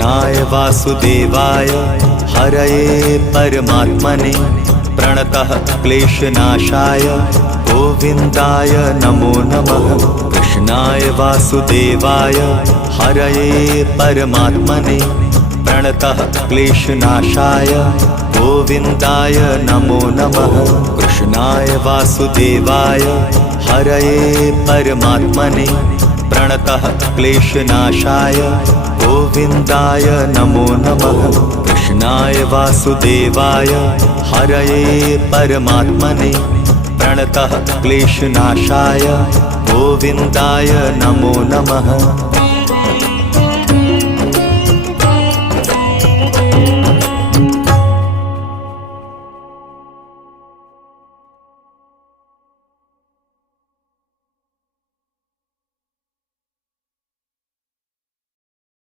कृष्णाय वासुदेवाय हरये परमात्मने प्रणतः क्लेशनाशाय गोविन्दाय नमो नमः। कृष्णाय वासुदेवाय हरये परमात्मने प्रणतः क्लेशनाशाय गोविन्दाय नमो नमः। कृष्णाय वासुदेवाय हरये परमात्मने प्रणतः क्लेशनाशाय गोविन्दाय नमो नमः। कृष्णाय वासुदेवाय हरये परमात्मने प्रणतः क्लेशनाशाय गोविन्दाय नमो नमः।